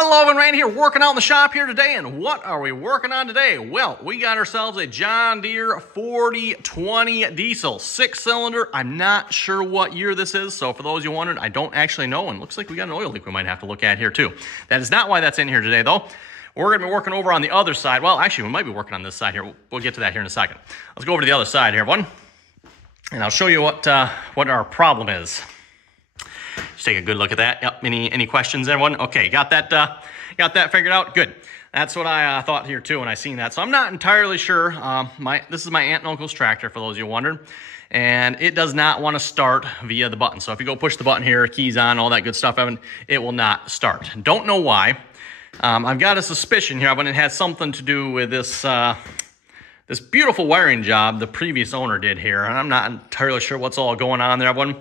Hello, everyone, Randy here, working out in the shop here today, and what are we working on today? Well, we got ourselves a John Deere 4020 diesel, 6-cylinder. I'm not sure what year this is, so for those you wondered, I don't actually know, and looks like we got an oil leak we might have to look at here too. That is not why that's in here today, though. We're going to be working over on the other side. Well, actually, we might be working on this side here. We'll get to that here in a second. Let's go over to the other side here, everyone, and I'll show you what our problem is. Just take a good look at that. Yep. Any questions, everyone? Okay, got that figured out? Good. That's what I thought here too when I seen that. So I'm not entirely sure. This is my aunt and uncle's tractor, for those of you wondering, and it does not want to start via the button. So if you go push the button here, keys on, all that good stuff, Evan, it will not start. Don't know why. I've got a suspicion here, Evan, it has something to do with this this beautiful wiring job the previous owner did here, and I'm not entirely sure what's all going on there, everyone.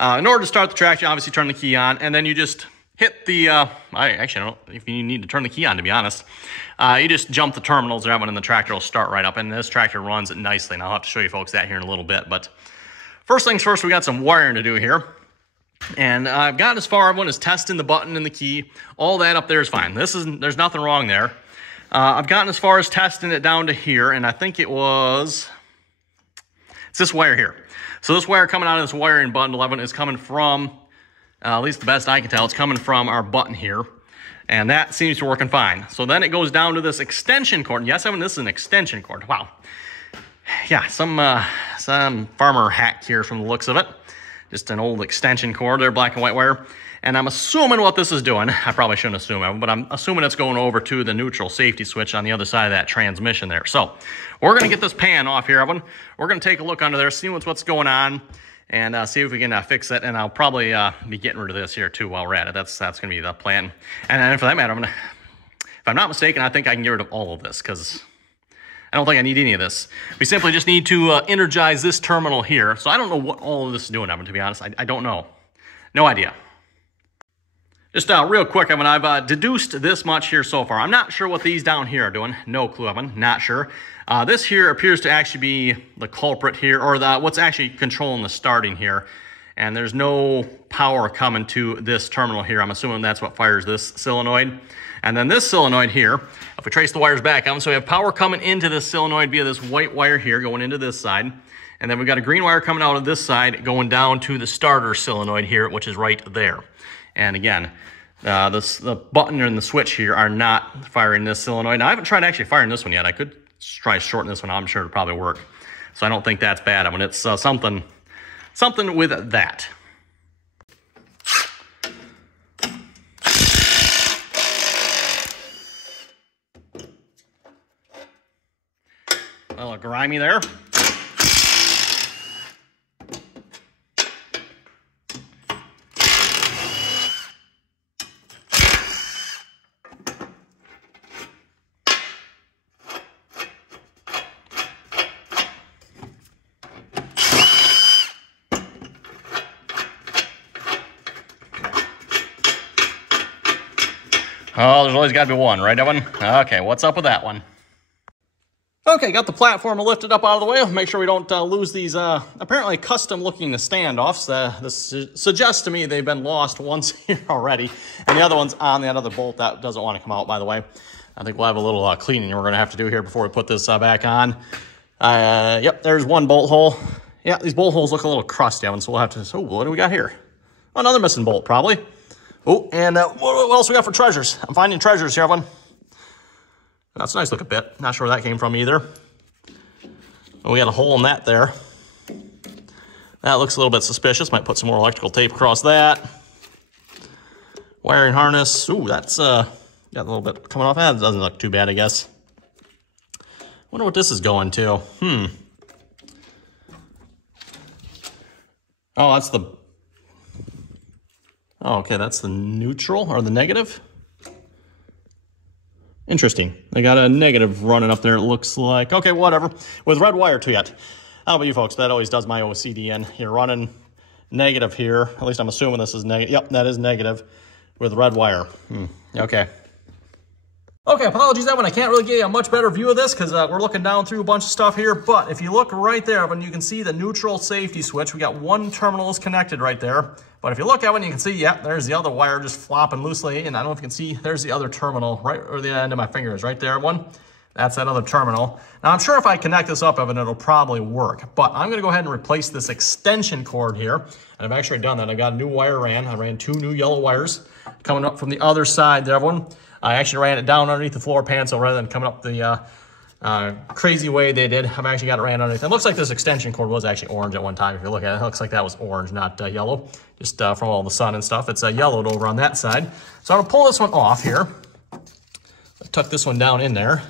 In order to start the tractor, you obviously turn the key on, and then you just hit the, I actually don't know if you need to turn the key on, to be honest. You just jump the terminals there, and the tractor will start right up, and this tractor runs it nicely, and I'll have to show you folks that here in a little bit. But first things first, we got some wiring to do here, and I've gotten as far as testing the button and the key. All that up there is fine. There's nothing wrong there. I've gotten as far as testing it down to here, and I think it's this wire here. So this wire coming out of this wiring bundle, Evan, is coming from, at least the best I can tell, it's coming from our button here. And that seems to be working fine. So then it goes down to this extension cord. Yes, Evan, this is an extension cord. Wow. Yeah, some farmer hack here from the looks of it. Just an old extension cord there, black and white wire. And I'm assuming what this is doing, I probably shouldn't assume it, but I'm assuming it's going over to the neutral safety switch on the other side of that transmission there. So we're going to get this pan off here, Evan. We're going to take a look under there, see what's going on, and see if we can fix it. And I'll probably be getting rid of this here too while we're at it. That's going to be the plan. And for that matter, if I'm not mistaken, I think I can get rid of all of this because I don't think I need any of this. We simply just need to energize this terminal here. So I don't know what all of this is doing, Evan, to be honest. I don't know. No idea. Just real quick, Evan, I've deduced this much here so far. I'm not sure what these down here are doing. No clue, Evan. Not sure. This here appears to actually be the culprit here, or what's actually controlling the starting here. And there's no power coming to this terminal here. I'm assuming that's what fires this solenoid. And then this solenoid here, if we trace the wires back, Evan, so we have power coming into this solenoid via this white wire here going into this side. And then we've got a green wire coming out of this side going down to the starter solenoid here, which is right there. And again, the button and the switch here are not firing this solenoid. Now, I haven't tried actually firing this one yet. I could try shorting this one. I'm sure it'll probably work. So I don't think that's bad. I mean, it's something with that. A little grimy there. Oh, there's always got to be one, right, Evan? Okay, what's up with that one? Okay, got the platform lifted up out of the way. Make sure we don't lose these apparently custom-looking standoffs. This suggests to me they've been lost once here already. And the other one's on the other bolt. That doesn't want to come out, by the way. I think we'll have a little cleaning we're going to have to do here before we put this back on. Yep, there's one bolt hole. Yeah, these bolt holes look a little crusty, Evan, so we'll have to... So what do we got here? Oh, another missing bolt, probably. Oh, and what else we got for treasures? I'm finding treasures here, Evan. That's a nice looking bit. Not sure where that came from either. Oh, we got a hole in that there. That looks a little bit suspicious. Might put some more electrical tape across that. Wiring harness. Ooh, that's got a little bit coming off. That doesn't look too bad, I guess. Wonder what this is going to. Oh, that's the... Oh, okay, that's the neutral or the negative. Interesting. They got a negative running up there, it looks like. Okay, whatever. With red wire to it. How about you folks? That always does my OCD in. You're running negative here. At least I'm assuming this is negative. Yep, that is negative with red wire. Okay. Okay, apologies, Evan. I can't really get you a much better view of this because we're looking down through a bunch of stuff here. But if you look right there, Evan, you can see the neutral safety switch. We got one terminal is connected right there. But if you look at one, you can see, yeah, there's the other wire just flopping loosely. And I don't know if you can see, there's the other terminal right where the end of my finger is, right there, one. That's that other terminal. Now, I'm sure if I connect this up, Evan, it'll probably work. But I'm going to go ahead and replace this extension cord here. And I've actually done that. I got a new wire ran. I ran 2 new yellow wires coming up from the other side there, everyone. I actually ran it down underneath the floor pan, so rather than coming up the crazy way they did, I've actually got it ran underneath. It looks like this extension cord was actually orange at one time. If you look at it, it looks like that was orange, not yellow, just from all the sun and stuff. It's yellowed over on that side. So I'm going to pull this one off here. Tuck this one down in there.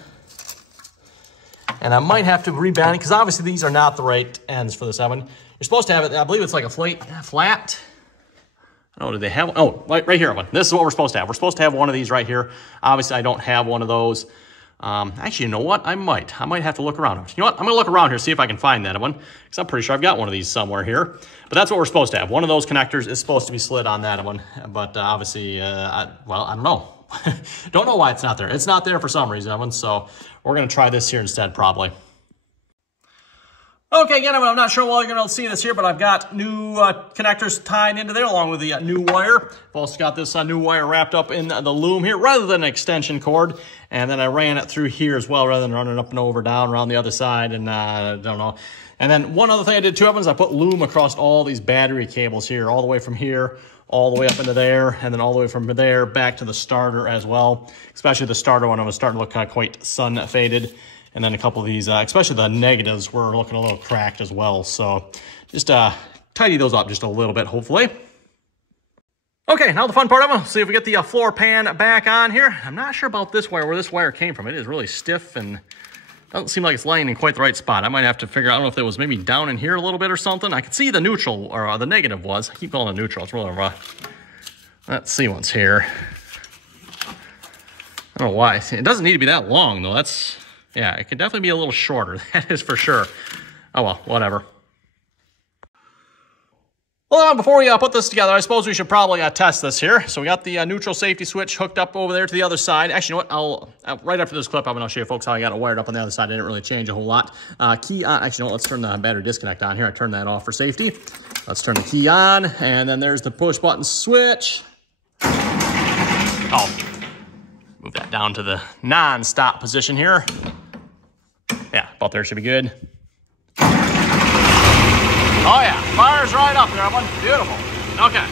And I might have to reband it because obviously these are not the right ends for this oven. You're supposed to have it, I believe it's like a flat. Oh, do they have? Oh, right here, one. This is what we're supposed to have. We're supposed to have one of these right here. Obviously, I don't have one of those. Actually, you know what? I might have to look around. You know what? I'm going to look around here, see if I can find that one, because I'm pretty sure I've got one of these somewhere here. But that's what we're supposed to have. One of those connectors is supposed to be slid on that one. But obviously, well, I don't know. Don't know why it's not there. It's not there for some reason, Evan. So we're going to try this here instead, probably. Okay, again, I'm not sure whether you're going to see this here, but I've got new connectors tied into there along with the new wire. I've also got this new wire wrapped up in the loom here rather than an extension cord. And then I ran it through here as well rather than running up and over, down, around the other side, and I don't know. And then one other thing I did too, Evan, is I put loom across all these battery cables here, all the way from here, all the way up into there, and then all the way from there back to the starter as well. Especially the starter one, I was starting to look quite sun faded. And then a couple of these, especially the negatives, were looking a little cracked as well. So just tidy those up just a little bit, hopefully. Okay, now the fun part of it. See if we get the floor pan back on here. I'm not sure about this wire, where this wire came from. It is really stiff and doesn't seem like it's laying in quite the right spot. I might have to figure out, I don't know if it was maybe down in here a little bit or something. I could see the neutral, or the negative was. I keep calling it neutral. It's really rough. Let's see what's here. I don't know why. It doesn't need to be that long, though. Yeah, it could definitely be a little shorter. That is for sure. Oh, well, whatever. Well, before we put this together, I suppose we should probably test this here. So we got the neutral safety switch hooked up over there to the other side. Actually, you know what? Right after this clip, I'm going to show you folks how I got it wired up on the other side. I didn't really change a whole lot. Key on. Actually, you know what? Let's turn the battery disconnect on here. I turned that off for safety. Let's turn the key on. And then there's the push button switch. Oh, move that down to the non-stop position here. Yeah, about there should be good. Oh yeah, fires right up there, everyone. Beautiful. Okay.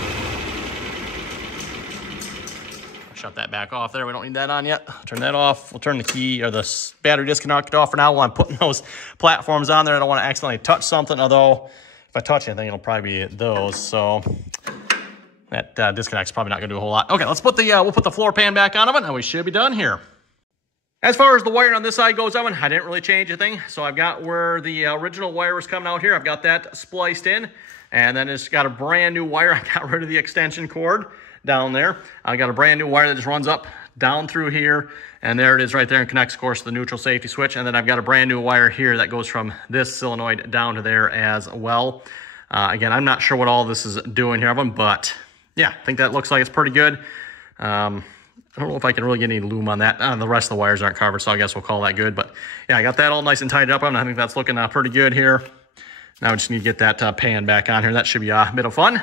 Shut that back off there. We don't need that on yet. Turn that off. We'll turn the key or the battery disconnect off for now while I'm putting those platforms on there. I don't want to accidentally touch something, although if I touch anything, it'll probably be those. So that disconnect's probably not going to do a whole lot. Okay, let's put the we'll put the floor pan back on of it, and we should be done here. As far as the wiring on this side goes, Evan, I didn't really change anything. So I've got where the original wire was coming out here. I've got that spliced in. And then it's got a brand new wire. I got rid of the extension cord down there. I got a brand new wire that just runs up, down through here. And there it is right there and connects, of course, to the neutral safety switch. And then I've got a brand new wire here that goes from this solenoid down to there as well. Again, I'm not sure what all this is doing here, Evan, but yeah, I think that looks like it's pretty good. I don't know if I can really get any loom on that. The rest of the wires aren't covered, so I guess we'll call that good. But yeah, I got that all nice and tied up. I think that's looking pretty good here. Now we just need to get that pan back on here. That should be a bit of fun.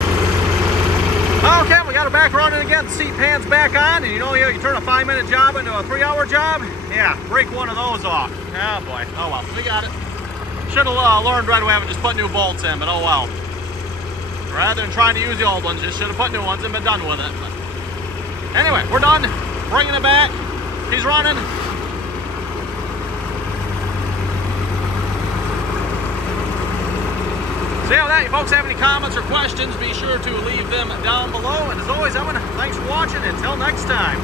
Okay, we got it back running again. The seat pan's back on. And you know, you turn a 5-minute job into a 3-hour job. Yeah, break one of those off. Oh boy. Oh well, we got it. Should have learned right away and just put new bolts in, but oh well. Rather than trying to use the old ones, just should have put new ones and been done with it. But anyway, we're done. Bringing it back. He's running. So yeah, with that, if folks have any comments or questions, be sure to leave them down below. And as always, Evan, thanks for watching. Until next time.